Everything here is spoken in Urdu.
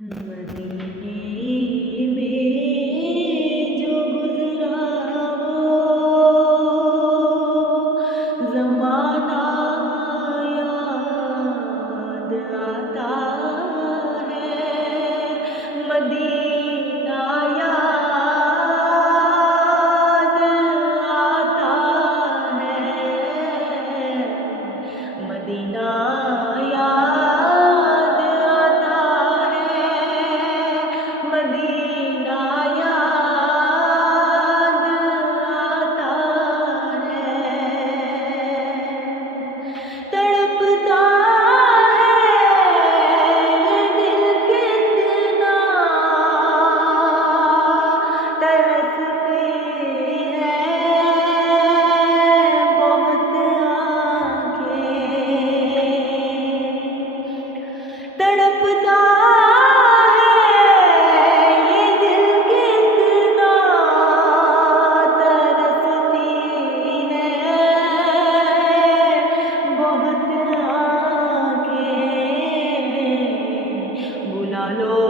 مدینے میں جو گزرا وہ زمانہ یاد آتا ہے، مدینہ یاد آتا ہے، مدینہ یاد آتا ہے، مدینہ یاد آتا ہے، تڑپتا ہے دل کتنا ترستے ہیں بہت آنکھیں، تڑپتا ہے یہ دل کتنا ترستی ہے بہت آنکھیں، بلا لو